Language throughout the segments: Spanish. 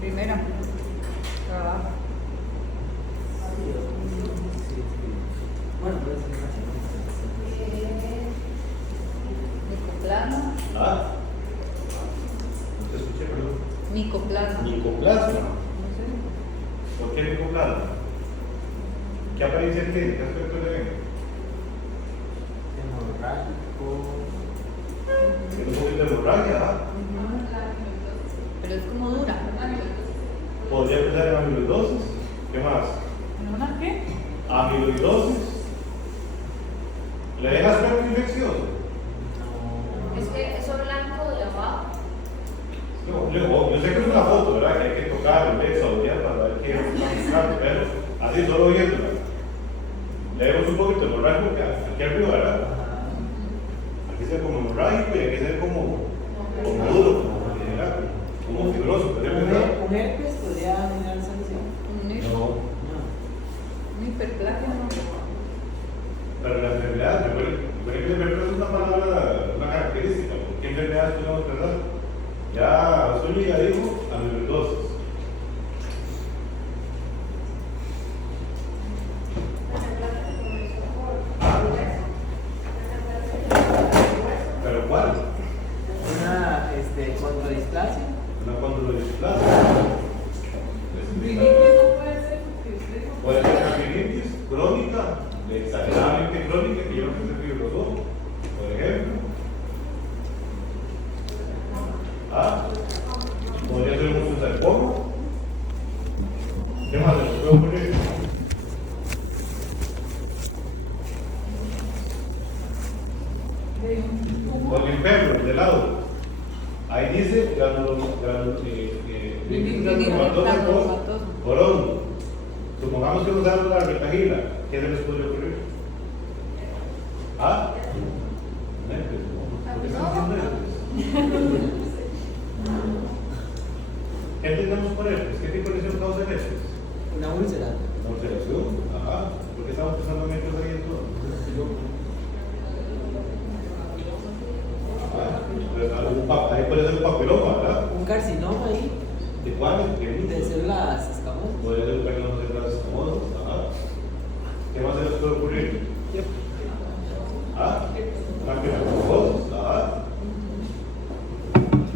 Primera. Trabajo. Bueno, pues Micoplasma. ¿Ah? No te escuché, perdón. Micoplasma. Micoplasma. No sé. ¿Por qué micoplasma? ¿Qué apariencia tiene? ¿Qué aspecto le ven? hemorrágico. Tiene un poquito de hemorragia, ¿ah? Pero es como dura. Podría empezar en amiloidosis. ¿Qué más? ¿Una qué? Amiloidosis. ¿Le deja aspecto infeccioso? No. Es que eso blanco de abajo. Yo sé que es una foto, ¿verdad? Que hay que tocar, ver, saborear para ver qué es, pero así solo viéndola. Le demos un poquito de hemorrágico aquí arriba, ¿verdad? Aquí se ve como hemorrágico y aquí se ve como duro, como fibroso, ¿verdad? Un herpes podría generar esa lesión. No, Un hiperplasia no. pero la enfermedad, recuerden que la enfermedad es una palabra, una característica. ¿Qué enfermedades podemos tratar? Ya Zúñiga dijo amiloidosis. ¿Pero cuál? Una condrodisplasia. Una condrodisplasia. Puede ser una rinitis crónica, exageradamente crónica, que lleva a ser fibrosoma, por ejemplo. Podría ser un sarcoma. ¿Qué más se nos puede ocurrir? O el enfermo, de lado. Ahí dice Granulomatoso. corón. Supongamos que nos dan la retagila. ¿Qué se les podría ocurrir? ¿Ah? Nervios. ¿Por qué están diciendo nervios? ¿Qué entendemos por herpes? ¿Qué tipo de lesión causa el herpes? Una úlcera. Una ulceración. Ajá. ¿Por qué estamos pensando en herpes ahí en todo? Ahí puede ser un papiloma, ¿verdad? Un carcinoma ahí ¿De cuál? de células escamosas. Podría ser un carcinoma de células escamosas. Ajá. ¿Qué más se les puede ocurrir? Campeonatos. Ajá.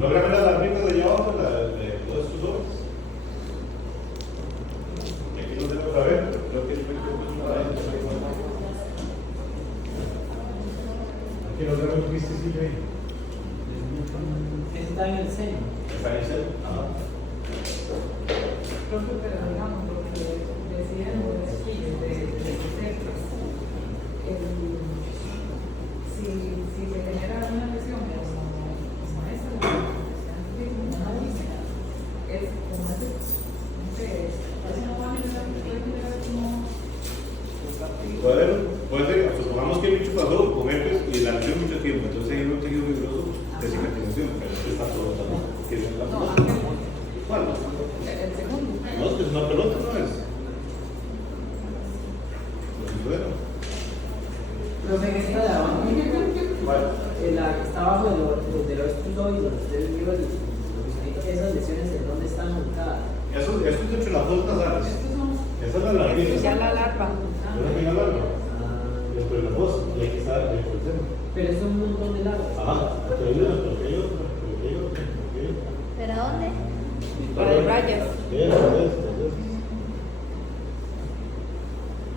¿Logra ver las larvitas de allá abajo de todos estos ojos? Y aquí no tengo que ver, pero creo que es una raíz. Aquí no tenemos visticillo ahí. Está en el seno. ¿Está ahí cerca? Ajá. Profe, pero digamos, lo que decían los estudios de centros, si se genera una lesión como esa, es como ese, no sé, eso no va a generar como... Puede ser, supongamos que el bicho pasó con herpes y la lesión mucho tiempo, entonces hay un tejido fibroso de cicatrización, pero esto está todo también. ¿Qué es la No, ¿Cuál? el segundo. No, es una pelota, ¿no es? Bueno. Profe, en esta de abajo. ¿Cuál? La que está abajo de los estudoides, ustedes vieron esas lesiones en dónde están ubicadas. Eso es entre las dos nasales. Esa es la larvita. Ya la larva. ¿No es la larva? Dentro de las dos, y aquí está el tema. Pero es un montón de larvas. Ajá, pero hay una, pero hay otra, pero hay otra, pero hay otra. ¿Pero dónde? La de rayas. Eso.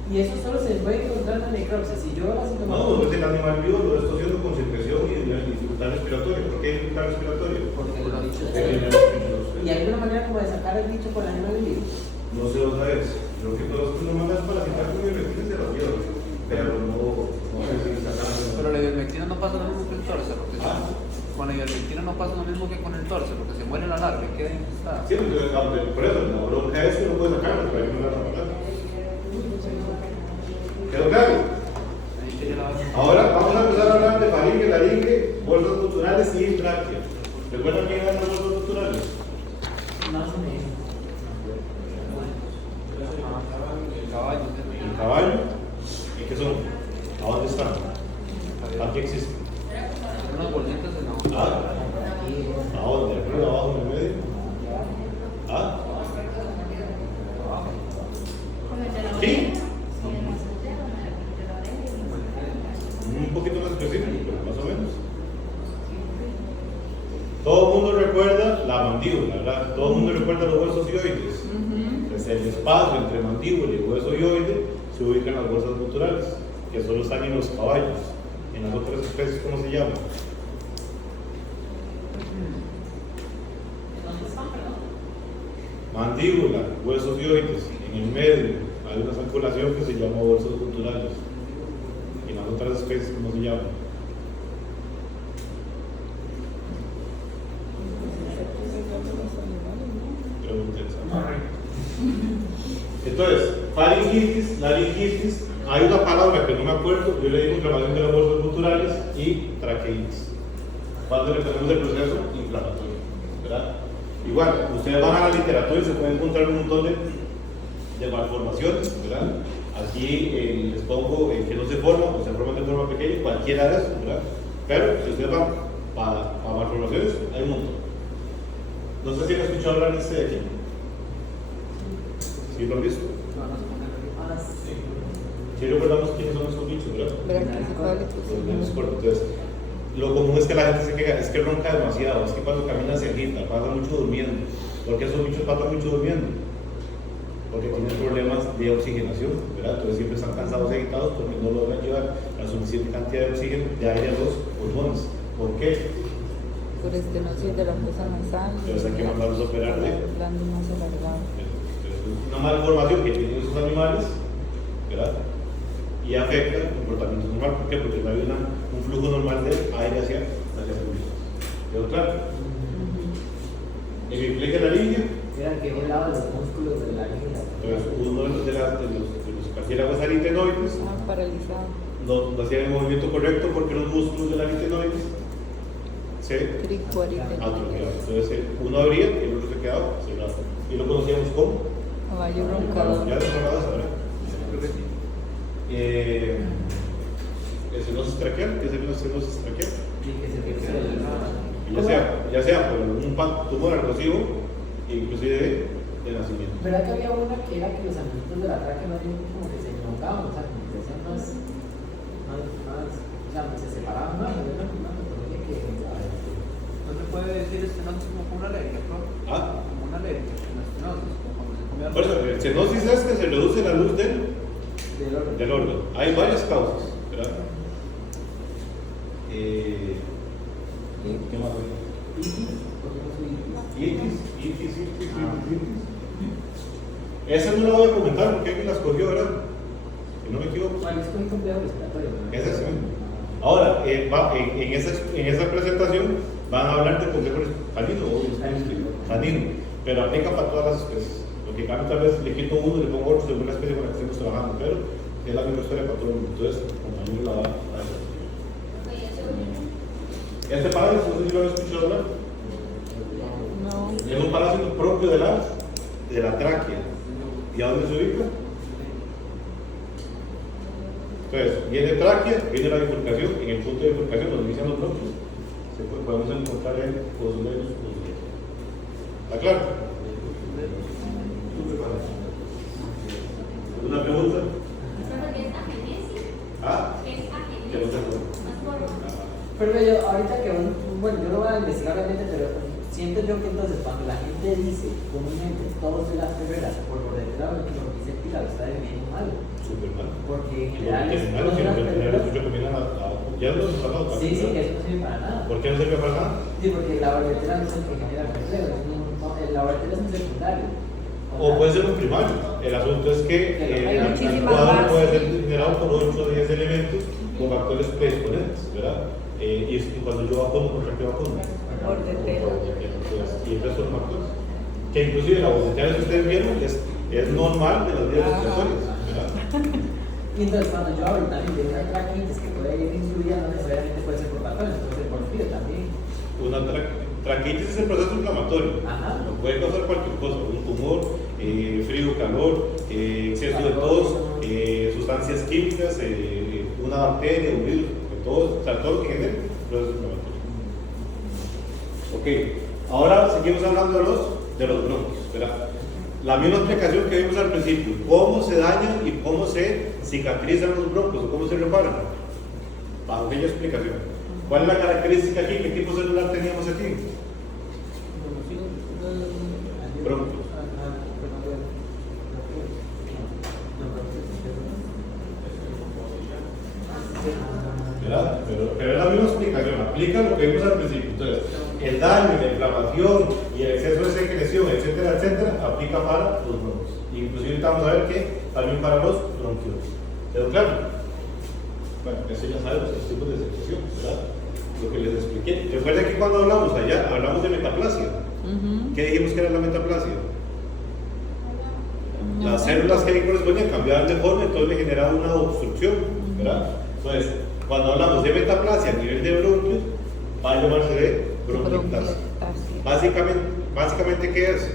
Y eso solo se puede encontrar en la necropsia. Si yo la No, es el animal vivo, lo está haciendo con secreción y dificultad respiratoria. ¿Por qué dificultad respiratoria? porque los bichos. Y ¿Y hay una manera como de sacar el bicho con la animal vivo? no sé, vos sabes. Creo que todo esto no mandas para quitar con ivermectina de la piedra, pero no sé si sacando. Pero la ivermectina no pasa lo mismo que el torce, porque con la ivermectina no pasa lo mismo que con el torce, porque se muere la larva y queda infestada. Sí, por eso, la bronca es que no puede sacarlo, pero hay que mandarlo a matar. ¿Quedó claro? Ahí sería la base. Ahora vamos a empezar a hablar de faringe, laringe, bolsas culturales y tráquea. ¿Recuerdan quién eran las bolsas culturales? Más o menos. El caballo. El caballo. ¿Y qué son? ¿A dónde están? ¿Aquí existen? Unas bolitas en la ¿Ah? ¿A dónde? ¿Arriba, abajo, en el medio? ¿Ah? mandíbula, ¿verdad? Todo el mundo recuerda los huesos dioides. Entonces, el espacio entre mandíbula y hueso dioide se ubican las bolsas guturales, que solo están en los caballos. En las otras especies, ¿cómo se llaman? Mandíbula, huesos dioides. En el medio hay una circulación que se llama huesos guturales. En las otras especies, ¿cómo se llaman? Entonces, faringitis, laringitis, hay una palabra que no me acuerdo, yo le digo inflamación de las bolsas guturales y traqueitis. Cuando le tenemos el proceso inflamatorio, ¿verdad? Igual, ustedes van a la literatura y se pueden encontrar un montón de malformaciones, ¿verdad? Aquí les pongo que no se forman o se forman de forma pequeña, cualquiera de esas, ¿verdad? Pero si ustedes van para malformaciones, hay un montón. No sé si han escuchado hablar de este de aquí. ¿Sí lo han visto? Sí recordamos quiénes son esos bichos, ¿verdad? Los entonces, lo común es que la gente se queja, es que ronca demasiado, es que cuando camina se agita, pasa mucho durmiendo. ¿Por qué esos bichos pasan mucho durmiendo? Porque tienen problemas de oxigenación, ¿verdad? Entonces siempre están cansados y agitados porque no logran llevar la suficiente cantidad de oxígeno de aire a los pulmones. ¿Por qué? Por estenosis de la fosa nasal. Entonces hay que mandarlos a operar de glande más alargado. una malformación que tienen esos animales, ¿verdad? Y afecta el comportamiento normal. ¿Por qué? Porque no hay un flujo normal de aire hacia el pulmón. ¿Quedó claro? ¿Y me explica la línea? Era que un lado de los músculos de la língua. Entonces, uno de los cartílagos aritenoides Paralizado. no hacía el movimiento correcto porque los músculos de la aritenoides se atrofiaban. Entonces, uno abría y el otro se quedaba cerrado. Y lo conocíamos como Caballo roncador. ya desarrolladas, ¿verdad? Estenosis traqueal, ¿qué es el estenosis traqueal? Ya sea por un tumor agresivo, inclusive de nacimiento. ¿Verdad que había una que era que los amiguitos de la tráquea más bien como que se elongaban, o sea, como que se hacían más, o sea, se separaban más, había una patología que ¿No se puede decir estenosis como una alergia, ¿no? ¿Ah? Como una alergia, una estenosis, como cuando se come algo. Por eso, el estenosis es que se reduce la luz del del órgano. órgano. Hay varias causas, ¿verdad? ¿Qué más hay? Itis. Esa no la voy a comentar porque alguien la escogió, ¿verdad? Si no me equivoco. Bueno, es un complejo respiratorio. Esa sí. Ahora, en esa presentación van a hablar de complejo canino, pero aplica para todas las especies. Porque cambio tal vez le quito uno y le pongo otro según la especie con la que estemos trabajando, pero es la misma historia para todo el mundo. Entonces, compañero la va a hacer. Este parásito, no sé si lo han escuchado hablar. No. Es un parásito propio de la tráquea. ¿Y a dónde se ubica? Entonces, viene tráquea, viene la bifurcación, en el punto de bifurcación donde inician los bronquios, podemos encontrar el osuleus. ¿Está claro? ¿Alguna pregunta? ¿Ah? Que no se acuerda. Pero yo, ahorita que, bueno, yo lo voy a investigar realmente, pero siento yo que entonces cuando la gente dice comúnmente todos de las carreras por lo detrás de lo que dice que la está debiendo mal. Súper mal. Porque en Y los general veterinarios, si los veterinarios recomiendan ya lo hemos hablado. sí, que eso no sirve para nada. ¿Por qué no sirve para nada? Sí, porque el laboratorio no es el que genera el complejo, el laboratorio es un secundario. O puede ser un primario. El asunto es que Hay el muchísimas cuadro puede bases. ser generado por 8 o 10 elementos con factores predisponentes, ¿verdad? Y cuando yo vacuno, ¿contra qué vacuno? Por tetero. Y el resto de los factores. Que inclusive la botella que ustedes vieron es normal de las vías respiratorias, ¿verdad? Y entonces cuando yo hablo también de una traqueitis que puede ir incluida, no necesariamente puede ser por patógenos, puede ser por frío también. Una traqueitis es el proceso inflamatorio. Ajá. Puede causar cualquier cosa, un tumor, frío, calor, exceso de tos, sustancias químicas, una bacteria, un virus, todo lo que genere proceso inflamatorio. Ok, ahora seguimos hablando de los bronquios, ¿verdad? La misma explicación que vimos al principio, cómo se dañan y cómo se cicatrizan los bronquios o cómo se reparan. Bajo aquella explicación. ¿Cuál es la característica aquí? ¿Qué tipo celular teníamos aquí? bronquios. ¿Verdad? Pero es la misma explicación, aplica lo que vimos al principio. Entonces, el daño, la inflamación y el exceso de secreción, etcétera, etcétera, aplica para los bronquios. Inclusive ahorita vamos a ver que también para los bronquios. ¿Quedó claro? Bueno, eso ya sabemos, los tipos de secreción, ¿verdad? Lo que les expliqué. Recuerden que cuando hablamos allá, hablamos de metaplasia. ¿Qué dijimos que era la metaplasia? Las células que ahí correspondían cambiaban de forma, entonces le generaba una obstrucción, ¿verdad? Entonces, cuando hablamos de metaplasia a nivel de bronquios, va a llamarse de bronquiectasia. Básicamente, ¿qué es?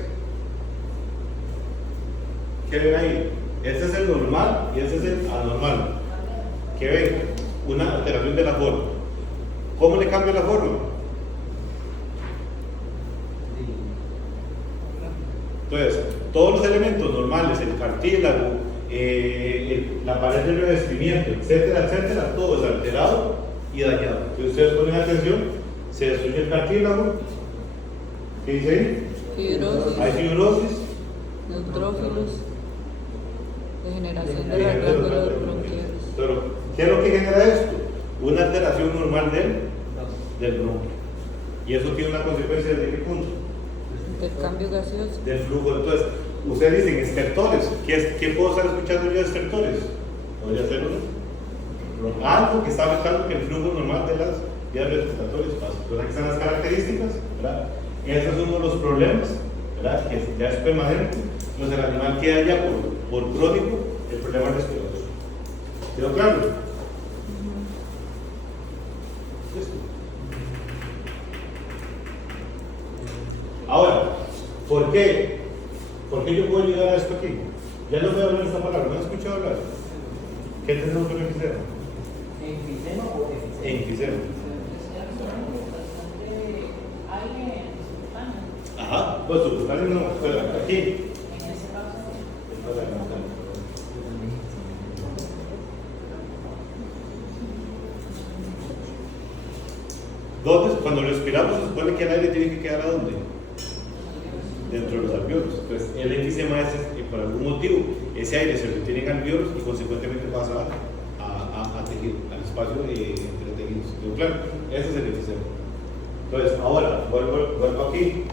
¿Qué ven ahí? Este es el normal y este es el anormal. ¿Qué ven? Una alteración de la forma. ¿Cómo le cambia la forma? Entonces, todos los elementos normales, el cartílago, la pared de revestimiento, etcétera, etcétera, todo es alterado y dañado. Si ustedes ponen atención, se destruye el cartílago. ¿Qué dice ahí? Fibrosis, Hay fibrosis. neutrófilos, degeneración de las glándulas bronquiales. Pero, ¿qué es lo que genera esto? Una alteración normal del bronquio. Y eso tiene una consecuencia de qué punto? Del cambio gaseoso. Del flujo. Entonces, ustedes dicen estertores. ¿Qué puedo estar escuchando yo de estertores? Podría ser algo que está afectando que el flujo normal de las vías respiratorias pase. Entonces, aquí están las características, ¿verdad? Ese es uno de los problemas, ¿verdad? Que ya es permanente. Entonces, el animal queda ya por crónico el problema respiratorio. ¿Quedó claro? Listo. Ahora, ¿por qué? ¿Por qué yo puedo llegar a esto aquí? Ya no voy a hablar esta palabra, ¿no he escuchado hablar? ¿Qué tenemos con enfisema? ¿Enfisema o efisema? Enfisema. Ajá, pues subcutáneo no, pues aquí. ¿Dónde? Cuando respiramos se supone que el aire tiene que quedar ¿a dónde? Dentro de los alvéolos. Entonces, el enfisema es que por algún motivo ese aire se retiene en alvéolos y consecuentemente pasa a tejido, al espacio entre tejidos. ¿Quedó claro? Ese es el enfisema. Entonces, ahora, vuelvo aquí.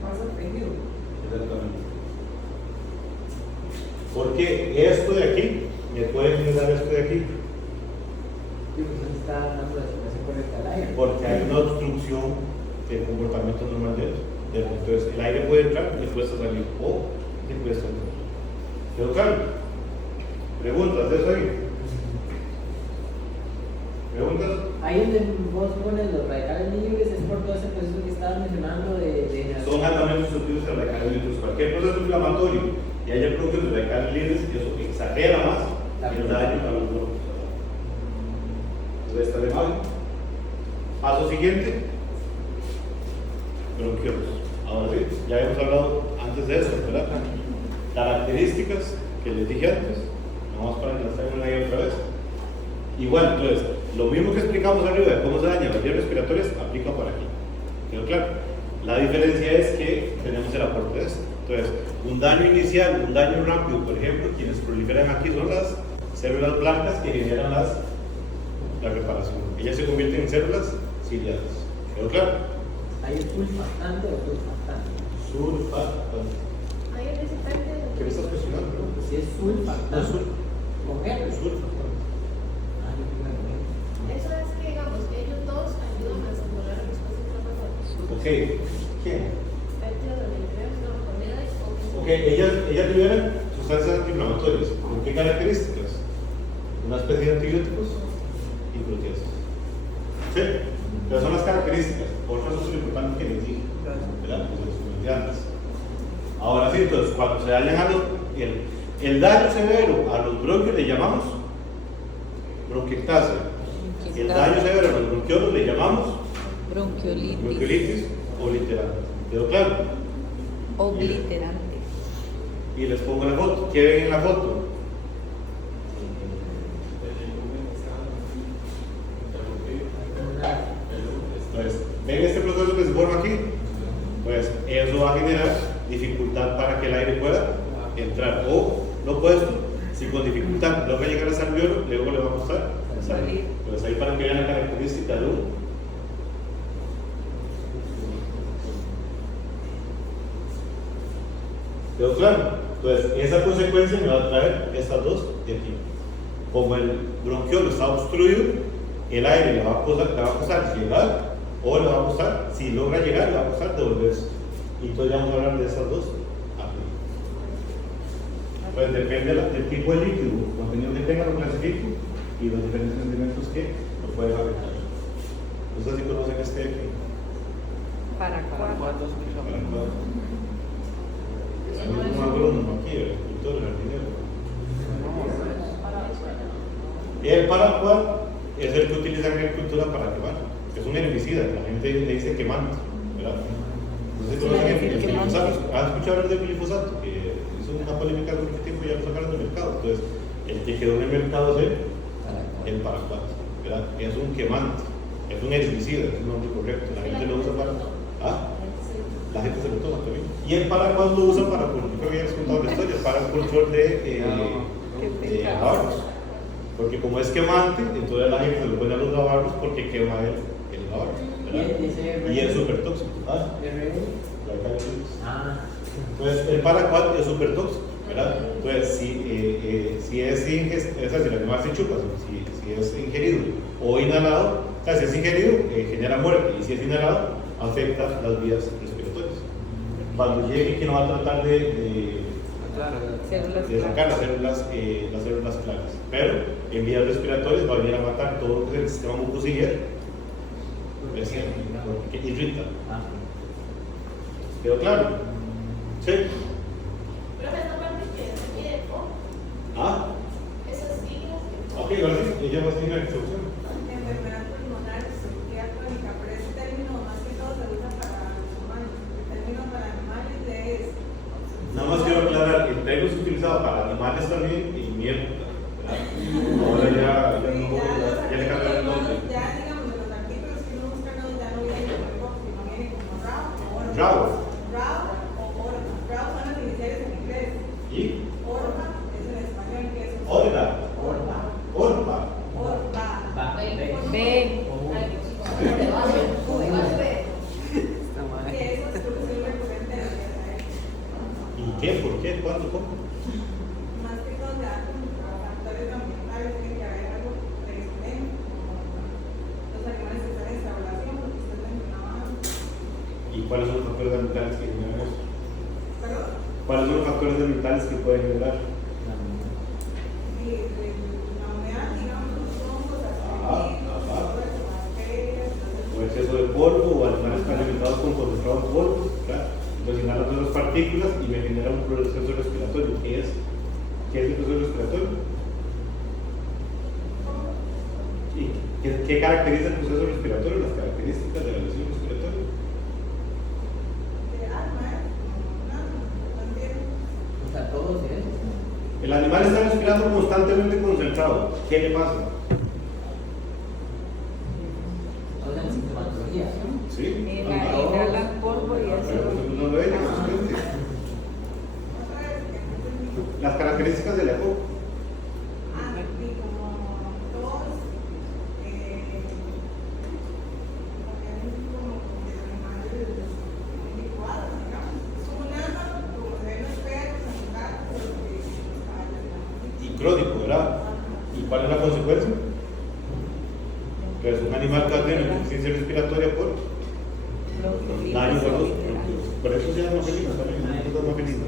Pasa tejido. Exactamente. Porque esto de aquí me puede generar esto de aquí. No está dando la circulación correcta al aire. Porque hay una obstrucción del comportamiento normal de él. Entonces, el aire puede entrar y le puede salir o le puede salir. ¿Quedó claro? ¿Preguntas de eso ahí? ¿Preguntas? Ahí donde vos pones los radicales libres es por todo ese proceso que estabas mencionando de Son altamente susceptibles a radicales libres. Cualquier proceso inflamatorio y haya productos de radicales libres, eso exagera más el daño a los bronquios. Entonces, está de mal. Paso siguiente. Bronquiolos. Ahora sí, ya hemos hablado antes de eso, ¿verdad? Características que les dije antes, nada más para que las traigan ahí otra vez. Igual, entonces, lo mismo que explicamos arriba de cómo se dañan las vías respiratorias, aplica por aquí. ¿Quedó claro? La diferencia es que tenemos el aporte de esto. Entonces, un daño inicial, un daño rápido, por ejemplo, quienes proliferan aquí son las células blancas que generan la reparación. Ellas se convierten en células ciliadas. ¿Quedó claro? ¿Ahí es sulfactante o surfactante? Surfactante. Hay un recipiente. ¿Qué me estás cuestionando? Si es sulfactante. No, sulfa. ¿Con qué? Surfactante. Ah, yo creo que Eso es que, digamos, que ellos dos ayudan a estimular la respuesta inflamatoria. Ok. ¿Quién? Ok, ellas liberan sustancias antiinflamatorias. ¿Con qué características? Una especie de antibióticos y proteasas. ¿Sí? Pero son las características. Por eso es lo importante que les dije. ¿Verdad? Pues los comenté antes. Ahora sí, entonces, cuando se dañan el daño severo a los bronquios le llamamos bronquiectasia. El daño severo a los bronquiolos le llamamos bronquiolitis obliterante. ¿Quedó claro? Obliterante. Y les pongo la foto. ¿Qué ven en la foto? Entonces, ven ¿Ven este proceso que se forma aquí? Pues eso va a generar dificultad para que el aire pueda entrar. O lo opuesto, si con dificultad logra llegar hasta el alveolo, luego le va a costar salir. Pues ahí para que vean la característica de uno. ¿Quedó claro? Entonces, esa consecuencia me va a traer estas dos de aquí. Como el bronquiolo está obstruido, el aire le va a costar llegar, o le va a costar, si logra llegar, le va a costar devolverse. Y entonces ya vamos a hablar de esas dos aquí. Pues depende del tipo de líquido, el contenido que tenga lo clasifico y los diferentes sentimientos que lo pueden afectar. No sé si conocen este de aquí. ¿Para cuál? ¿Cuántos Para kilómetros? todos. Hay un agrónomo aquí, el agricultor, el jardinero. El paraquat es el que utilizan en agricultura para quemar. Es un herbicida, la gente le dice quemante, ¿verdad? Entonces, conocen el glifosato. ¿Han escuchado hablar del glifosato? Que hizo una polémica hace mucho tiempo y ya lo sacaron del mercado. Entonces, el que quedó en el mercado es el paraquat, ¿verdad? Es un quemante, es un herbicida, es el nombre correcto. La gente lo usa para. La gente se lo toma también. Y el paraquat lo usa para, yo creo que ya les he contado la historia, para el control de gavarros. Porque como es quemante, entonces la gente se lo pone a los gavarros porque quema el gavarro, ¿verdad? Y es súper tóxico. Entonces el paraquat es súper tóxico, ¿verdad? Entonces si es ingestido, si el animal se chupa, si es ingerido o inhalado, o sea, si es ingerido genera muerte, y si es inhalado afecta las vías respiratorias. Cuando llegue, ¿quién va a tratar de sacar las células claras? Pero en vías respiratorias va a venir a matar todo lo que es el sistema mucociliar, porque irrita. ¿Quedó claro? Sí. Pero esta parte que es aquí de esas siglas. Ok, ahora sí, ella va a tener la instrucción. Enfermedad pulmonar, cirugía crónica, pero ese término más que todo se usa para los humanos. El término para animales es. Nada más quiero aclarar, el término es utilizado para animales también y mierda. Ahora ya le cambiaron el nombre. Ya digamos, de los artículos que uno busca ya no viene como el box, sino viene como RAW o ORMA. RAW. RAW o ORMA. RAW son las iniciales en inglés. ¿Y? ORMA es en español, que es Orga. ORMA. Orba. ORMA. B. Que eso es solución recurrente de la vida. ¿Y qué? ¿Por qué? ¿Cuándo? ¿Cómo? Más que todo, ya con factores ambientales, tiene que haber algo de extremo, como los animales que están en estabulación, lo que usted mencionaba. ¿Y cuáles son los factores ambientales que generan eso? ¿Perdón? ¿Cuáles son los factores ambientales que pueden generar? Sí, la humedad, digamos, los hongos, las bacterias, O exceso de polvo, o animales que han alimentados con concentrado de polvo, claro. Entonces inhalan todas las partículas y me genera un proceso respiratorio. ¿Qué es el proceso respiratorio? ¿Y qué caracteriza el proceso respiratorio? Las características de la lesión respiratoria. El animal está respirando constantemente concentrado. ¿Qué le pasa? ¿Sí? Inhalan polvo y así. No lo ven, justamente. Las características del EPOC. Y crónico, ¿verdad? ¿Y cuál es la consecuencia? Que es un animal que va a tener insuficiencia respiratoria por daño a los bronquios. Por eso se llama felino también, no se llama felino.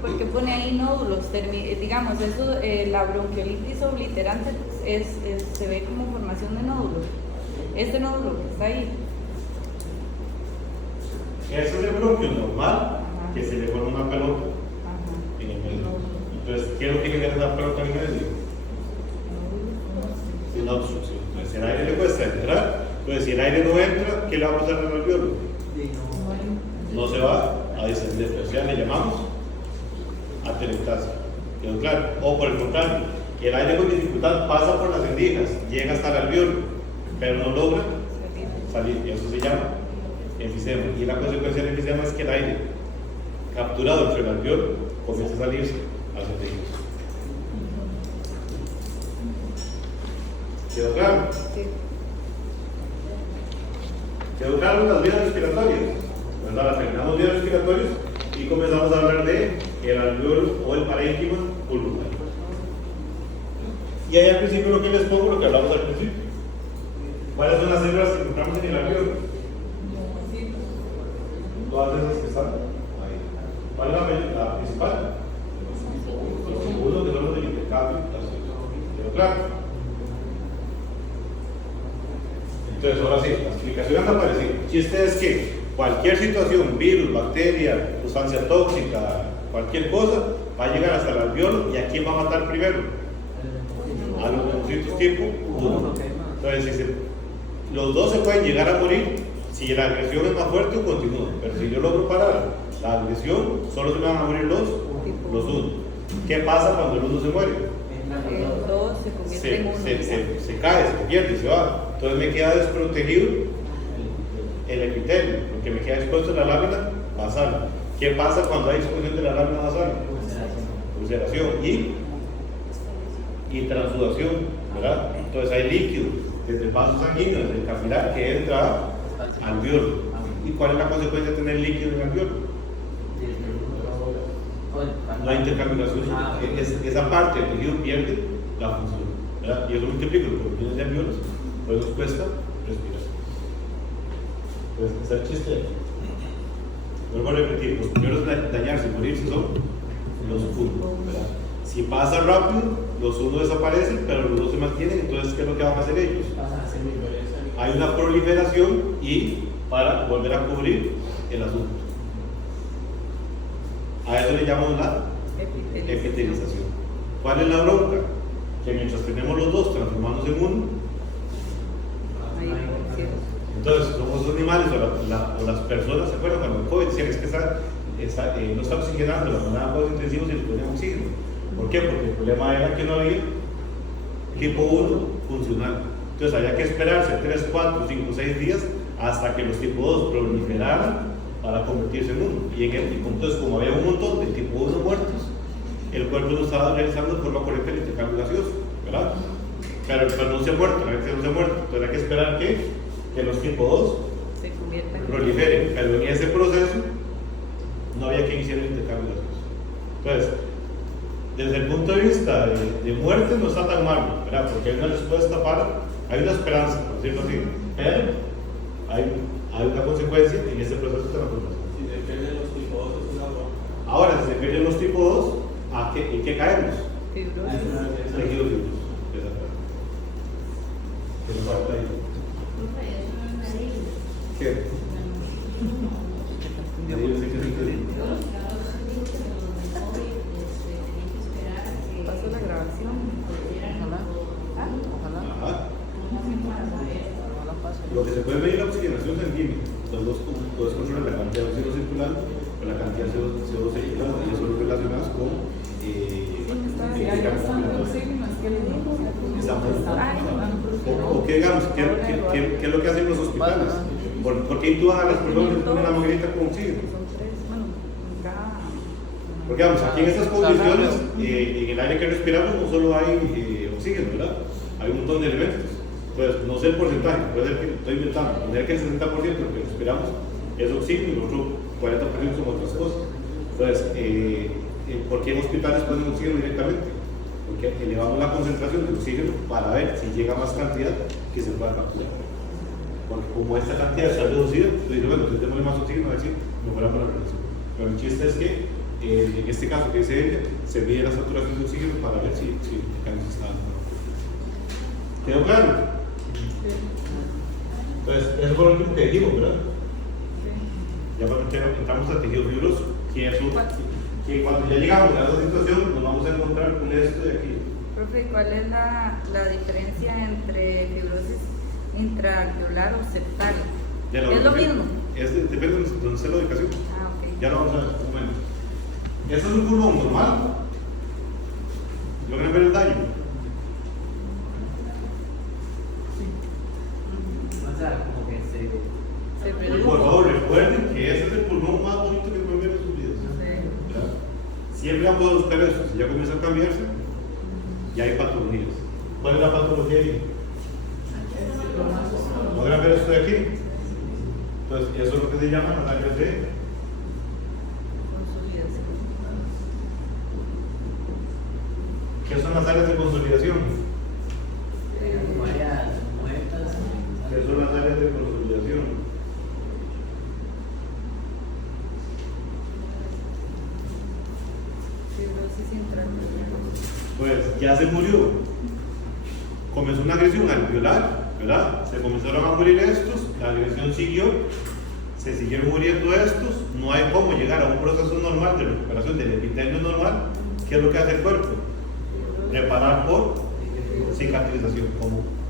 ¿Por qué pone ahí nódulos? Digamos, eso, la bronquiolitis obliterante se ve como formación de nódulos. Este nódulo que está ahí. Ese es el bronquio normal, que se le pone una pelota Ajá. en el medio. Entonces, ¿qué es lo que genera esa pelota en el medio? Una obstrucción. Entonces, el aire le cuesta entrar. Entonces, si el aire no entra, ¿qué le va a pasar al alveolo? No se va a descender. O sea, le llamamos atelectasia. ¿Quedó claro? O por el contrario, el aire con dificultad pasa por las endijas, llega hasta el alveolo, pero no logra salir. Y eso se llama enfisema. Y la consecuencia del enfisema es que el aire capturado entre el alveolo comienza a salirse hacia el tejido. ¿Quedó claro? Sí. ¿Quedó claro las vías respiratorias? ¿Verdad? Terminamos vías respiratorias y comenzamos a hablar de el alveolo o el parénquima pulmonar. Y ahí al principio lo que les pongo, lo que hablamos al principio. ¿Cuáles son las células que encontramos en el alveolo? Todas esas que están ahí. ¿Cuál es la principal? Uno que son los del intercambio. ¿Quedó claro? Entonces, ahora sí, la explicación anda parecida. El chiste es que cualquier situación, virus, bacteria, sustancia tóxica, cualquier cosa, va a llegar hasta el alveolo y ¿a quién va a matar primero? A los leucocitos tipo 1. Entonces, los dos se pueden llegar a morir si la agresión es más fuerte o continúa. Pero si yo logro parar la agresión, solo se me van a morir los 1. ¿Qué pasa cuando el 1 se muere? El 2 se convierte en 1. Se cae, se pierde, se va. Entonces me queda desprotegido el epitelio, porque me queda expuesto la lámina basal. ¿Qué pasa cuando hay exposición de la lámina basal? Ulceración y transsudación, ¿verdad? Entonces hay líquido desde el vaso sanguíneo, desde el capilar, que entra al alveolo. ¿Y cuál es la consecuencia de tener líquido en el alveolo? La intercambiación. Esa parte del tejido pierde la función, ¿verdad? Y eso multiplica los volúmenes de alveolos, pues nos cuesta respirar. Pues está el chiste. Vuelvo a repetir, los primeros en dañarse y morirse son los 1, ¿verdad? Si pasa rápido, los 1 desaparecen, pero los 2 se mantienen. Entonces, ¿qué es lo que van a hacer ellos? Hay una proliferación y para volver a cubrir el asunto. A eso le llamamos la epitelización. ¿Cuál es la bronca? Que mientras tenemos los 2 transformándose en 1, entonces somos los animales o las personas, ¿se acuerdan? Cuando el COVID decían es que no está oxigenando, la manada de intensivos y le ponían oxígeno. ¿Por qué? Porque el problema era que no había tipo 1 funcional. Entonces había que esperarse 3, 4, 5, 6 días hasta que los tipo 2 proliferaran para convertirse en 1. Y entonces, como había un montón de tipo 1 muertos, el cuerpo no estaba realizando de forma correcta el intercambio gaseoso, ¿verdad? Pero no se ha muerto, la gente no se ha muerto. Entonces hay que esperar que los tipo 2 se conviertan proliferen. Pero en ese proceso no había que iniciar el intercambio gaseoso. Entonces, desde el punto de vista de muerte no está tan mal, ¿verdad? Porque hay una respuesta hay una esperanza, por decirlo así, pero hay una consecuencia en este proceso de transformación. Si se pierden los tipo 2 es una broma. Ahora, si se pierden los tipo 2, ¿en qué caemos? fibrosis. Tejido fibroso. Exactamente. ¿Qué nos falta ahí? ¿Qué? Pasó la grabación. Ojalá. Ajá. Ojalá pase. Lo que se puede medir es la oxigenación sanguínea. Los dos controlan la cantidad de oxígeno circulante con la cantidad de CO2 circulante y eso lo relacionas con o que digamos, ¿qué es lo que hacen los hospitales? ¿Por qué intuban a las personas que ponen la manguerita con oxígeno? Porque vamos, aquí en estas condiciones, en el aire que respiramos no solo hay oxígeno, ¿verdad? Hay un montón de elementos. Entonces, no sé el porcentaje, puede ser que estoy inventando, puede ser que el 60% de lo que respiramos es oxígeno y el otro 40% son otras cosas. Entonces, ¿por qué en hospitales ponen oxígeno directamente? Porque elevamos la concentración de oxígeno para ver si llega más cantidad que se pueda capturar. Porque como esta cantidad está reducida, yo digo, bueno, entonces démosle más oxígeno a ver si mejoramos la relación. Pero el chiste es que, en este caso que dice ella, se mide la saturación de oxígeno para ver si el cambio está dando. ¿Quedó claro? Entonces, eso fue lo último que dijimos, ¿verdad? Ya entramos al tejido fibroso, que cuando ya llegamos a esa situación nos vamos a encontrar con esto de aquí. Profe, ¿cuál es la diferencia entre fibrosis intraalveolar o septal? ¿Es lo mismo? Depende de dónde esté la ubicación. Ah, ok. Ya lo vamos a ver un momento. Eso es un pulmón normal. ¿Logran ver el daño? O sea, como que se Se redujo. Por favor, comienza a cambiarse, ya hay patologías. ¿Cuál es la patología ahí? ¿Podrán ver esto de aquí? Entonces, eso es lo que se llama las áreas de Consolidación. ¿qué son las áreas de consolidación? Varias muertas. ¿Qué son las áreas de consolidación? Fibrosis intramuscular. Pues ya se murió. Comenzó una agresión alveolar, ¿verdad? Se comenzaron a morir estos, la agresión siguió, se siguieron muriendo estos, no hay cómo llegar a un proceso normal de recuperación del epitelio normal. ¿Qué es lo que hace el cuerpo? Reparar por cicatrización,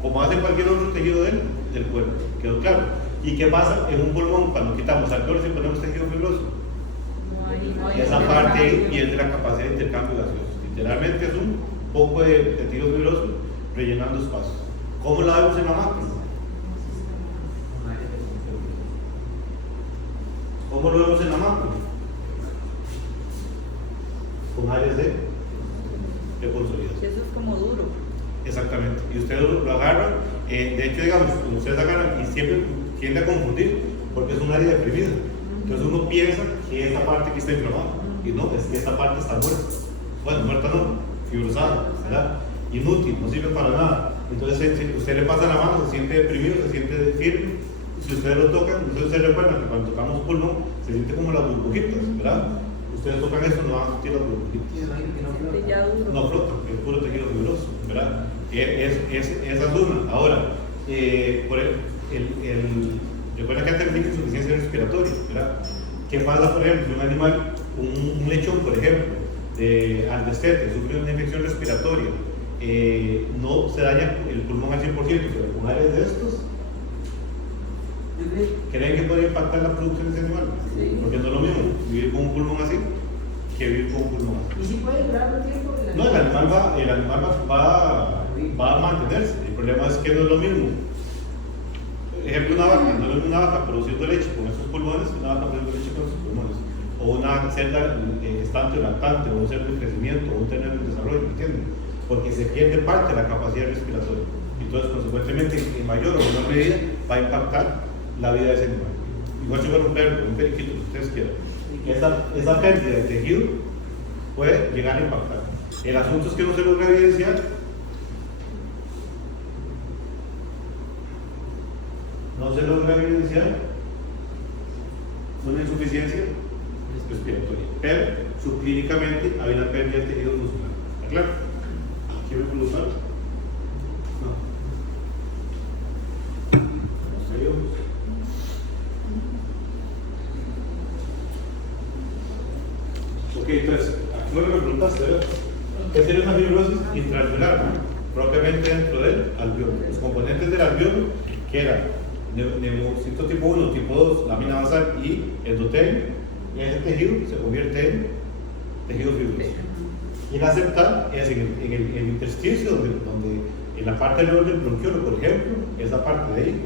como hace cualquier otro tejido del cuerpo. ¿Quedó claro? ¿Y qué pasa en un pulmón cuando quitamos alveolos y ponemos tejido fibroso? No hay Esa parte ahí pierde la capacidad de intercambio gaseoso. Literalmente es un poco de tejido fibroso rellenando espacios. ¿Cómo la vemos en la macro? ¿Cómo lo vemos en la macro? Con áreas de consolidación. Eso es como duro. Exactamente. Y ustedes lo agarran, de hecho, digamos, cuando ustedes agarran y siempre tiende a confundir porque es un área deprimida. Entonces uno piensa que esa parte que está inflamada, y no, es que esta parte está muerta. Bueno, muerta no, fibrosada, ¿verdad? Inútil, no sirve para nada. Entonces, si usted le pasa la mano, se siente deprimido, se siente firme. Si ustedes lo tocan, entonces ustedes recuerdan que cuando tocamos pulmón, se siente como las burbujitas, ¿verdad? Ustedes tocan esto, no van a sentir las burbujitas. Ya duro. No flota, es puro tejido fibroso, ¿verdad? Esa es una. Ahora, recuerda que antes tiene insuficiencia respiratoria, ¿verdad? ¿Qué pasa, por ejemplo, un animal, un lechón, por ejemplo, al destete, sufre una infección respiratoria, no se daña el pulmón al 100%, pero con áreas de estos, ¿creen que puede impactar la producción de ese animal? Sí. Porque no es lo mismo vivir con un pulmón así que vivir con un pulmón así. ¿Y si puede durar un tiempo? No, el animal va a mantenerse. El problema es que no es lo mismo. Ejemplo, una vaca, no es una vaca produciendo leche con esos pulmones, una vaca produciendo leche con esos pulmones. O una celda estante o lactante, o un cerdo en crecimiento, o un ternero en desarrollo, ¿me entienden? Porque se pierde parte de la capacidad respiratoria. Entonces, consecuentemente, en mayor o menor medida, va a impactar la vida de ese animal. Igual si fuera un perro, un periquito, si ustedes quieran. Esa pérdida de tejido puede llegar a impactar. El asunto es que no se logra evidenciar. No se logra evidenciar una insuficiencia respiratoria, pero subclínicamente hay una pérdida de tejido muscular. ¿Está claro? ¿Quiere preguntar? No. ¿Seguimos? Ok, entonces, aquí me lo preguntaste, ¿verdad? ¿Qué sería una fibrosis intraalveolar? Propiamente dentro del alveolo. Los componentes del alveolo, que eran neumocito tipo 1, tipo 2, lámina basal y endotelio, y ese tejido se convierte en tejido fibroso. Y la septal es en el intersticio, donde en la parte alrededor del bronquiolo, por ejemplo, esa parte de ahí,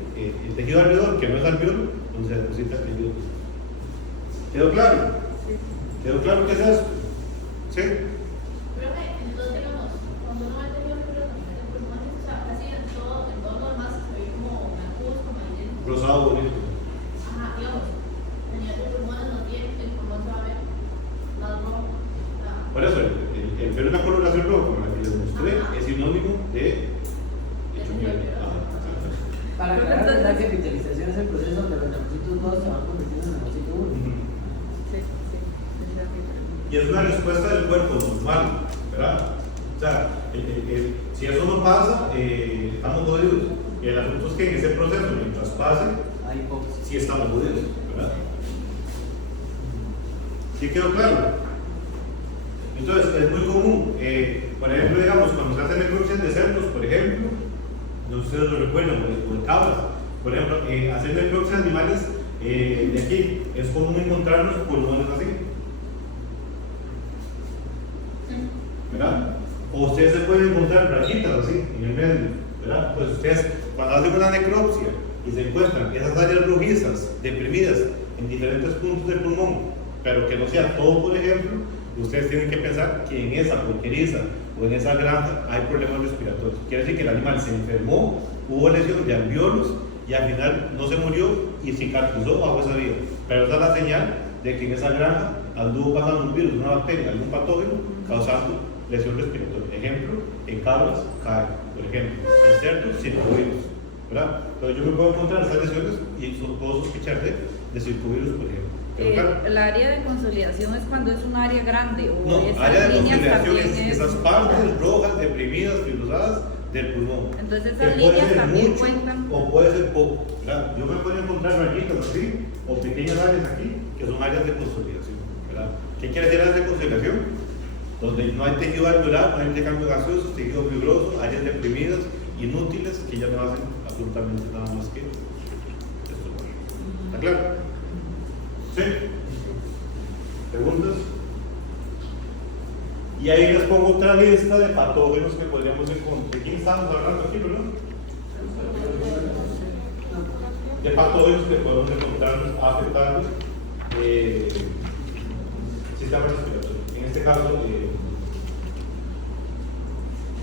el tejido alrededor, que no es alveolo, donde se deposita el tejido fibroso. ¿Quedó claro? Sí. ¿Quedó claro qué es eso? ¿Sí? Profe, entonces digamos, cuando uno va a tener el pulmón, o sea, casi en todo lo demás se ve como blancuzco, amarillento. Rosado bonito. Ajá, digamos, a nivel de pulmones no tiene, el pulmón se va a ver más rojo. Por eso, el ver una coloración roja, como la que les mostré, es sinónimo de hecho miel. Para aclarar, ¿verdad que epitelización es el proceso donde los neumocitos 2 se van convirtiendo en neumocito 1? Sí, sí. Esa es mi pregunta. Y es una respuesta del cuerpo normal, ¿verdad? O sea, si eso no pasa, estamos jodidos. Y el asunto es que en ese proceso, mientras pase, Hay pocos. sí estamos jodidos, ¿verdad? ¿Sí quedó claro? Entonces, es muy común, por ejemplo, digamos, cuando se hacen necropsias de cerdos, por ejemplo, no sé si ustedes lo recuerdan, o de cabras, por ejemplo, hacer necropsias de animales de aquí, es común encontrarnos pulmones así, ¿verdad? O ustedes se pueden encontrar rayitas así, en el medio, ¿verdad? Pues ustedes, cuando hacen una necropsia y se encuentran esas áreas rojizas, deprimidas, en diferentes puntos del pulmón, pero que no sea todo, por ejemplo, ustedes tienen que pensar que en esa porqueriza o en esa granja hay problemas respiratorios. Quiere decir que el animal se enfermó, hubo lesión de alvéolos y al final no se murió y cicatrizó bajo esa vía. Pero esa es la señal de que en esa granja anduvo pasando un virus, una bacteria, algún patógeno causando lesión respiratoria. Ejemplo, en cabras, cae, por ejemplo, en cerdos, circovirus, ¿verdad? Entonces yo me puedo encontrar estas lesiones y puedo sospechar de circovirus, por ejemplo. Pero claro, El área de consolidación es cuando es un área grande o no, esas área de líneas consolidación también es esas partes rojas, deprimidas, fibrosadas del pulmón. Entonces Que esas puede líneas ser también mucho cuentan. o puede ser poco, ¿verdad? Yo me puedo encontrar rayitas así o pequeñas áreas aquí que son áreas de consolidación, ¿verdad? ¿Qué quiere decir áreas de consolidación? Donde no hay tejido alveolar, no hay intercambio gaseoso, tejido fibroso, áreas deprimidas, inútiles, que ya no hacen absolutamente nada más que estorbar. ¿Está claro? ¿Sí? ¿Preguntas? Y ahí les pongo otra lista de patógenos que podríamos encontrar. ¿De quién estamos hablando aquí, verdad? De patógenos que podemos encontrarnos afectando sistema respiratorio. En este caso,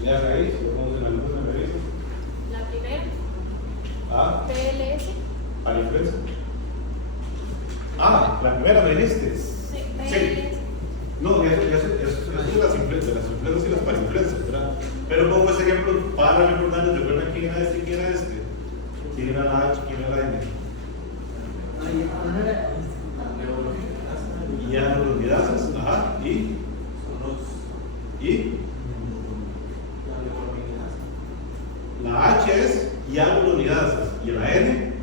ya raíz, lo ponemos en la luz de la raíz. La primera, Ah, PLS. para influenza. Ah, la primera me dijiste. Sí, Sí. PLS. No, eso es de las influencias y las parainfluencias, ¿verdad? Pero pongo ese ejemplo para recordarles, recuerden quién era este y quién era este. ¿Quién era la H, quién era la N? Y hialuronidasas, ajá, y la H es hialuronidasas y la N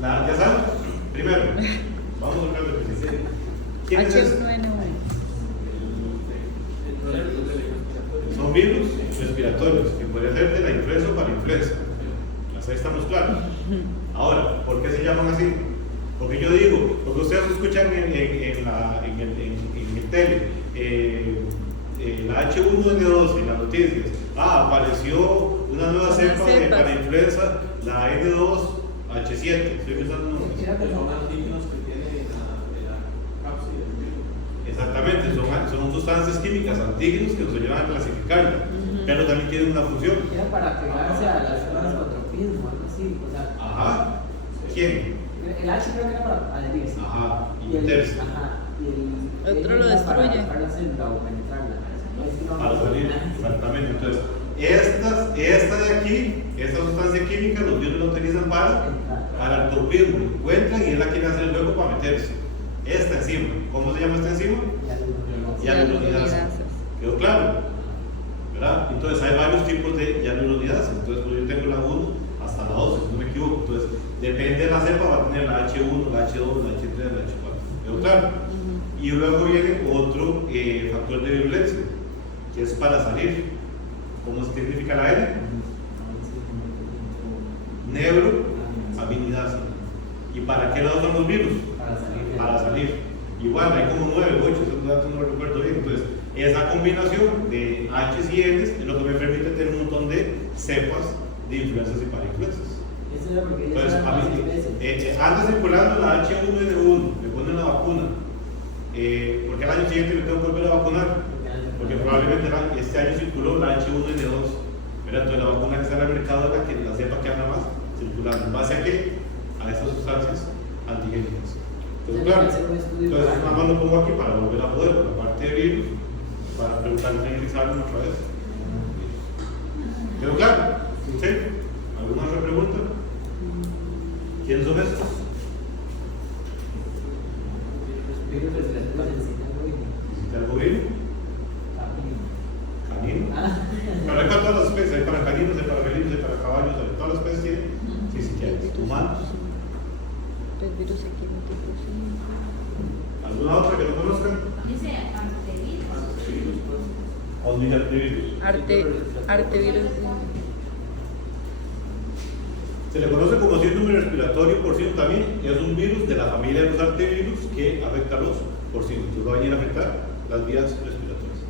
ya saben, primero, vamos a buscar de principio. ¿Quién es este? H1N1. Son virus respiratorios que podría ser de la influenza o para influenza. Hasta ahí estamos claros. Ahora, ¿por qué se llaman así? Porque yo digo, porque ustedes escuchan en el tele, la H1N2 en las noticias, apareció una nueva cepa de para influenza, la N2H7. Estoy pensando en un nombre. Son antígenos que tiene la cápsula del virus. Exactamente, son sustancias químicas, antígenos que nos ayudan a clasificarla, pero también tienen una función. Era para pegarse a las zonas de atropismo, algo así. O sea, Ajá. ¿Quién? el H creo que era para adherirse. Ajá. Y Y el, tercio. ajá, y el Otro N lo era para destruye. atacar la célula o penetrarla. Para salir, exactamente. Entonces, esta de aquí, esta sustancia química, los virus la utilizan para el tropismo. Encuentran y es la que quiere hacer el hueco para meterse. Esta enzima, ¿cómo se llama esta enzima? Hialuronidasa. ¿Quedó claro? ¿Verdad? Entonces hay varios tipos de hialuronidasa. Entonces, pues yo tengo la 1 hasta la 12, si no me equivoco. Entonces, depende de la cepa, va a tener la H1, la H2, la H3, la H4. ¿Quedó claro? Y luego viene otro factor de virulencia, que es para salir. ¿Cómo se significa la N? Neuroaminidasa. ¿Y para qué lado son los virus? Para salir. Igual, hay como 9, 8, esos datos no los recuerdo bien. Entonces, esa combinación de H's y N's es lo que me permite tener un montón de cepas de influencias y parainfluencias. Eso era porque Entonces, ya a mí, anda circulando la H1N1, me ponen la vacuna. Porque al año siguiente me tengo que volver a vacunar. Porque probablemente este año circuló la H1N2. Pero entonces la vacuna que está en el mercado es la que la cepa que anda más circulando. ¿En base a qué? A estas sustancias antigénicas. Entonces, claro, entonces nada más lo pongo aquí para volver a poder, por la parte de virus, para preguntarles en el examen otra vez. ¿Quedó claro? ¿Sí? ¿Alguna otra pregunta? ¿Quiénes son estos? ¿Necesita algo bien? ¿Canino? Pero hay para todas las especies, hay para caninos, hay para felinos, hay para caballos, hay todas las especies tienen. Sí, sí, que hay. ¿Humanos? El virus aquí no te ¿Alguna otra que no conozcan? Dice antivirus. ¿O dice antivirus? Artevirus. Se le conoce como síndrome respiratorio porcino también, es un virus de la familia de los artevirus que afecta a los porcinos. Entonces va a venir a afectar las vías respiratorias.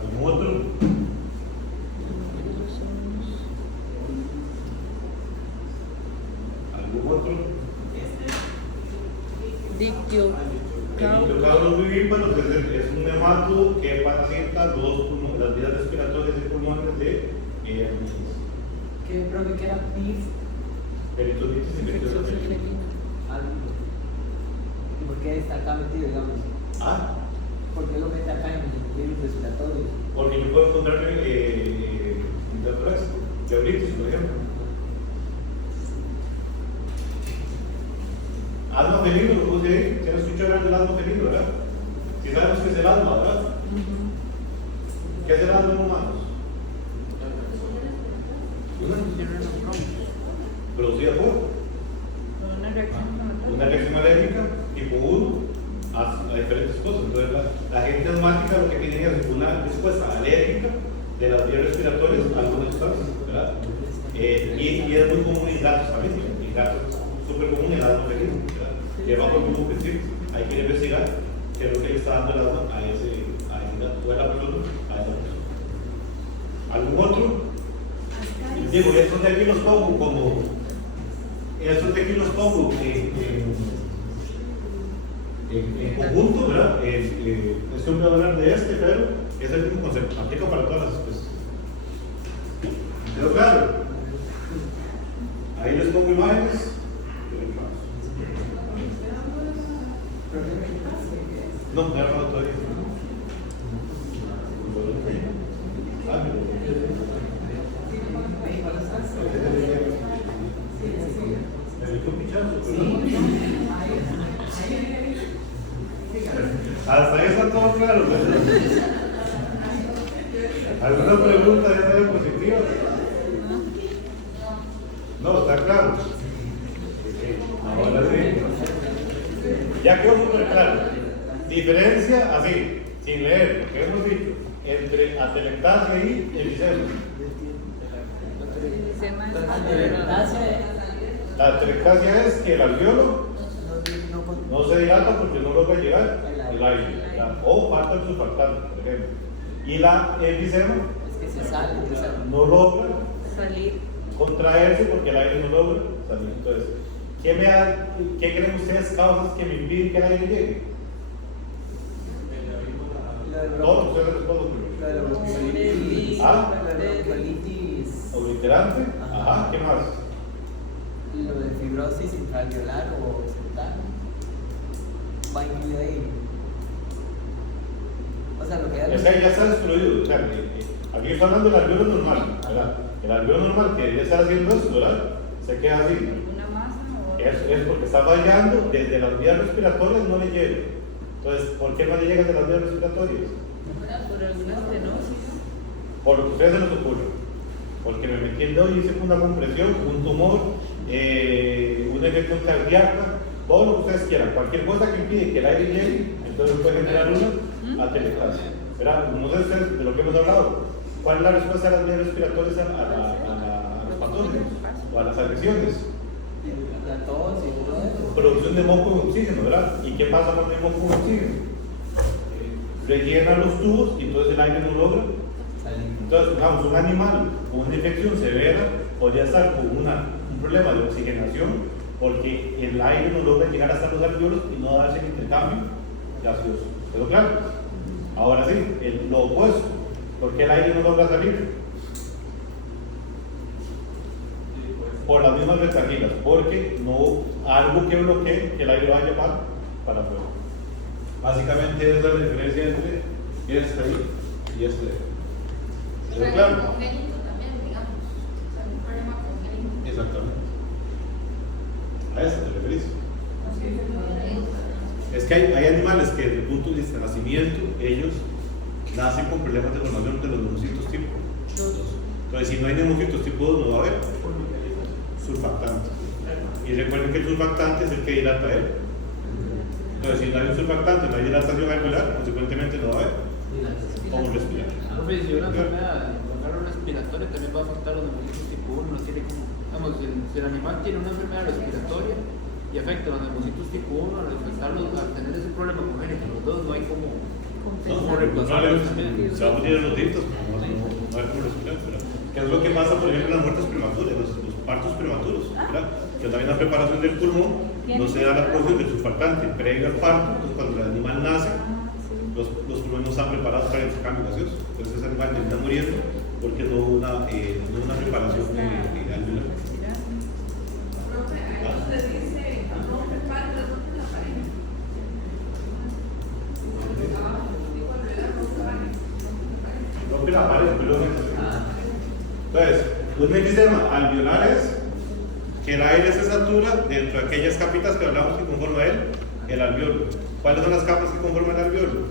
¿Algún otro? litio. El nitrocaulos vivíparos es un nematodo que parasita las vías respiratorias y pulmones de ¿Qué profe que era PIF? peritonitis y Infección peritonitis. felina. ¿Y por qué está acá metido, digamos? Ah, ¿Por qué lo mete acá en los virus respiratorios? porque yo puedo encontrarme interferencia, pleuritis, por ejemplo. Asma felino, lo puse ahí. ¿Se han escuchado hablar del asma felino, verdad? Si sabemos qué es el asma, ¿verdad? ¿Qué es el asma en humanos? Producida por Una reacción inflamatoria. una reacción alérgica tipo 1 a diferentes cosas. Entonces, la gente asmática lo que tiene es una respuesta alérgica de las vías respiratorias a algunas sustancias, ¿verdad? Y es muy común en gatos también. En gatos es súper común el asma felino, ¿verdad? Lleva por mismo principio. Hay que investigar qué es lo que le está dando el asma a ese gato o a la persona, a esa persona. ¿Algún otro? Digo, estos de aquí los pongo como. Estos de aquí los pongo en conjunto, ¿verdad? Estoy voy a hablar de pero es el mismo concepto, aplica para todas las especies. ¿Pero claro? Ahí les pongo imágenes. No, me ha hablado todavía. Ah, me dio un pichazo, hasta ahí está todo claro, ¿verdad? ¿Alguna pregunta de manera positiva? No, está claro. Ahora sí. Ya quedó súper claro. Diferencia así, sin leer, lo que hemos dicho, entre atelectasia y efisema. La atelectasia es que el alveolo no se dilata porque no logra llegar el aire, ¿verdad? O falta el surfactante, por ejemplo. Y la efisema Es que se sale, no logra Salir. contraerse porque el aire no logra salir. Entonces, ¿qué creen ustedes causas que me impiden que el aire llegue? Todos ustedes responden primero. Lo de la bronquiolitis. Ah. Lo de la bronquiolitis. Obliterante, ajá, ¿qué más? Lo de fibrosis intraalveolar o septal. Va incluido ahí. O sea, lo que O sea, ya está destruido. O sea, aquí está hablando del alveolo normal, ¿verdad? El alveolo normal que debería estar haciendo esto, ¿verdad? Se queda así. ¿Una masa o...? Es porque está fallando, desde las vías respiratorias no le llega. Entonces, ¿por qué no le llega de las vías respiratorias? Por alguna estenosis. Por lo que a ustedes se les ocurre. Porque me metí el dedo y hice una compresión, un tumor, una infección cardíaca, todo lo que ustedes quieran. Cualquier cosa que impide que el aire llegue, entonces puede generar una atelectasia. Verá, no sé ustedes de lo que hemos hablado. ¿Cuál es la respuesta de las vías respiratorias a los patógenos o a las agresiones? la tos y todo eso. Producción de moco de oxígeno, ¿verdad? ¿Y qué pasa con el moco de oxígeno? Rellena los tubos y entonces el aire no logra. Entonces, digamos, un animal con una infección severa podría estar con un problema de oxigenación porque el aire no logra llegar hasta los alveolos y no darse el intercambio gaseoso. ¿Pero claro? Ahora sí, lo opuesto. ¿Por qué el aire no logra salir? Por las mismas retaguilas, porque no algo que bloquee que el aire vaya para afuera. Básicamente esa es la diferencia entre este ahí y este ahí. ¿Pero claro? Congénito también, digamos. O sea, un problema congénito. Exactamente. A eso te referís. Es que hay animales que desde el punto de vista de nacimiento, ellos nacen con problemas de formación de los neumocitos tipo 2. Entonces, si no hay neumocitos tipo 2, no va a haber surfactante. Y recuerden que el surfactante es el que dilata él. Entonces, si no hay un surfactante, no hay dilatación alveolar, consecuentemente no va a haber cómo respirar. Profe, si una enfermedad respiratoria también va a afectar a los neumocitos tipo 1, no tiene como, vamos, si el animal tiene una enfermedad respiratoria y afecta a los neumocitos tipo 1, al afectarlos, al tener ese problema congénito, los dos no hay como No, como reemplazarlos, se va a morir en los dientes, no hay como respirar, pero ¿Qué es lo que pasa, por ejemplo, en las muertes prematuras, los partos prematuros? ¿Verdad? Que también la preparación del pulmón no se da la porción del surfactante previo al parto, entonces cuando el animal nace, los pulmones no están preparados para el intercambio gaseoso. Entonces ese animal termina muriendo porque no hubo una preparación alveolar. Profe, ahí donde dice rompe el parto, rompe la pared. Abajo, digo, en realidad rompe la pared. Rompe la pared, pero entonces, un enfisema alveolar es que el aire se satura dentro de aquellas capitas que hablamos que conforman el alveolo. ¿Cuáles son las capas que conforman el alveolo?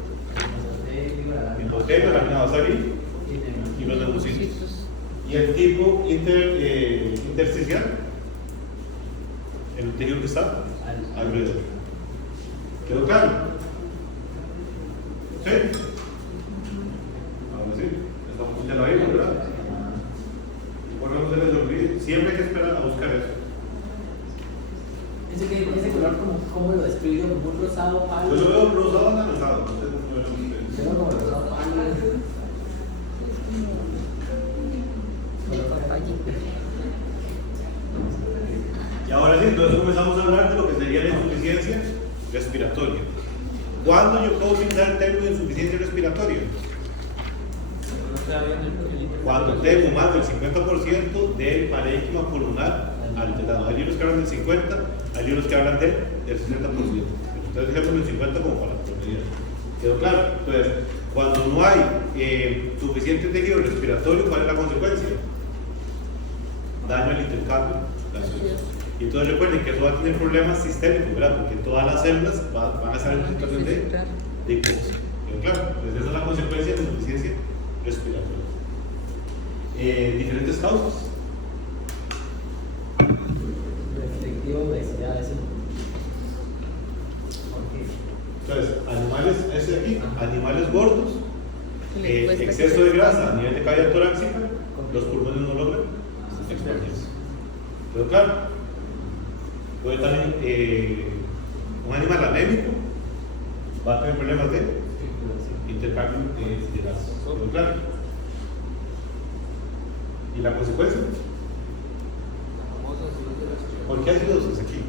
El endotelio, la lámina basal y los neumocitos. Y el tipo intersticial, el tejido que está alrededor. ¿Quedó claro? ¿Sí? Ahora sí, estamos ya lo vimos, ¿verdad? Por no se les olvide, siempre hay que esperar a buscar eso. Ese color como lo describo, como un rosado pálido. Yo lo veo rosado anaranjado, no sé cómo lo ven ustedes. Yo lo veo como rosado pálido. Y ahora sí, entonces comenzamos a hablar de lo que sería la insuficiencia respiratoria. ¿Cuándo yo puedo utilizar el término de insuficiencia respiratoria? Cuando tengo más del 50% del parénquima pulmonar alterado. Hay libros que hablan del 50, hay libros que hablan del 60%. Entonces dejemos el 50 como para la propiedad. ¿Quedó claro? Entonces, cuando no hay suficiente tejido respiratorio, ¿cuál es la consecuencia? Daño al intercambio gaseoso. Y entonces recuerden que eso va a tener problemas sistémicos, ¿verdad? Porque todas las células van a estar en una situación de hipoxia. ¿Quedó claro? Entonces esa es la consecuencia de la insuficiencia respiratoria. Diferentes causas. Restrictivo, obesidad, eso. Entonces, animales, ese de aquí, animales gordos, exceso de grasa a nivel de cavidad torácica, los pulmones no logran expandirse. ¿Quedó claro? Luego también un animal anémico va a tener problemas de intercambio de gases. ¿Quedó claro? ¿Y la consecuencia? ¿Por qué ácidosis aquí?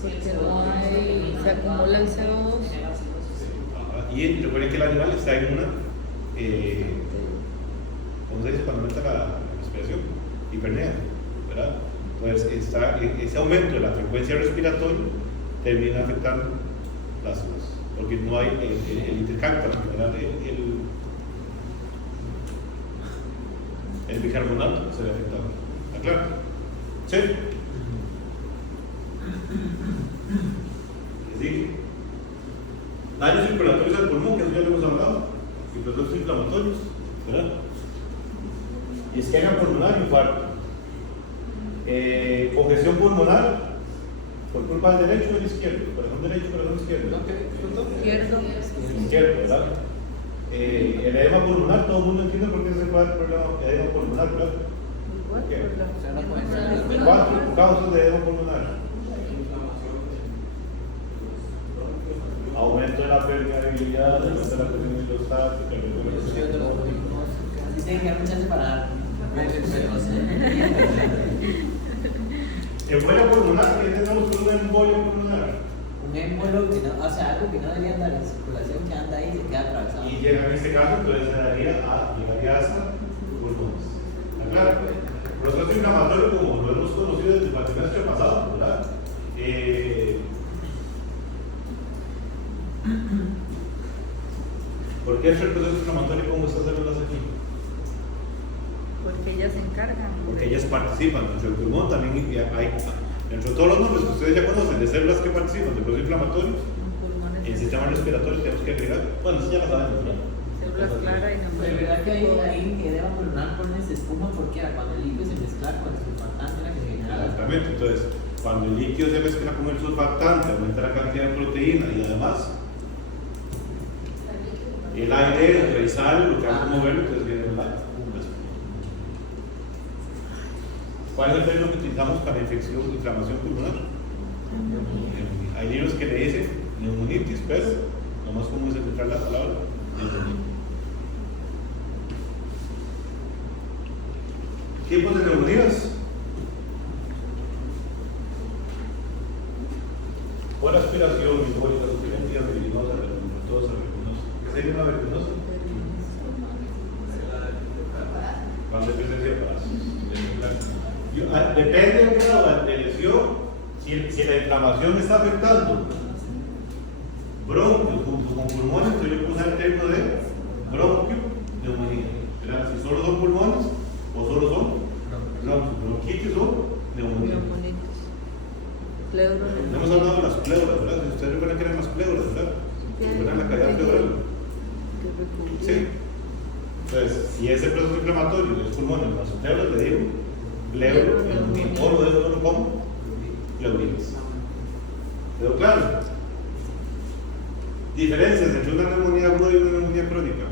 Porque no hay, se acumula el CO2. Y recuerden que el animal está en una, ¿cómo se dice? Cuando aumenta la respiración, hipernea, ¿verdad? Entonces, ese aumento de la frecuencia respiratoria termina afectando las células, porque no hay el intercambio para generar el bicarbonato se ve afectado. ¿Está claro? ¿Sí? Les dije. Daños circulatorios al pulmón, que eso ya lo hemos hablado, y procesos inflamatorios, ¿verdad? Y isquemia pulmonar, infarto. Congestión pulmonar, por culpa del derecho o del izquierdo, corazón derecho, corazón izquierdo. Izquierdo. Izquierdo, ¿verdad? El edema pulmonar, todo el mundo entiende por qué se puede el problema de edema pulmonar, ¿verdad? ¿Qué? Cuatro causas de edema pulmonar. Aumento de la permeabilidad, aumento de la presión hidrostática, Así tiene que haber muchas para embolia pulmonar, ¿qué tenemos con una embolia pulmonar? un émbolo que no, o sea, algo que no debería andar en circulación, que anda ahí y se queda atravesado. Y llega en este caso, entonces llegaría hasta pulmones. ¿Está claro? Proceso inflamatorio, como lo hemos conocido desde el cuatrimestre pasado, ¿verdad? ¿Por qué es el proceso inflamatorio con estas células aquí? Porque ellas se encargan. Porque ellas participan. Dentro del pulmón también hay, dentro de todos los nombres que ustedes ya conocen de células que participan del proceso inflamatorio, en el sistema respiratorio tenemos que agregar, bueno, eso ya lo sabemos, ¿verdad? Células claras y no. De verdad que ahí que edema pulmonar pones espuma porque era cuando el líquido se mezcla con el surfactante era que se generaba. Exactamente, entonces, cuando el líquido se mezcla con el surfactante, aumenta la cantidad de proteína y además el aire entra y sale, lo que hace moverlo, entonces viene el aire. ¿Cuál es el término que utilizamos para inflamación pulmonar? Hay libros que le dicen neumonitis, pero lo más común es encontrar la palabra neumonitis. Tipos de neumonías. Por aspiración, misólica, suculenta, vertiginosa, vertiginosa, vertiginosa. ¿Qué sería una vertiginosa? Cuando hay presencia de parásitos. Depende del grado de lesión, si la inflamación está afectando bronquios junto con pulmones, entonces yo puedo usar el término de bronquio neumonía. ¿Verdad? Si solo son pulmones o solo son bronquitis o neumonía. No hemos hablado de las pleuras, ¿verdad? Ustedes recuerdan que eran las pleuras, ¿verdad? ¿Recuerdan la cavidad pleural? Sí. Entonces, si ese proceso inflamatorio es pulmones, las pleuras, le digo pleuro, neumonía. O lo dejo solo como pleuritis. ¿Quedó claro? Diferencias entre una neumonía aguda y una neumonía crónica.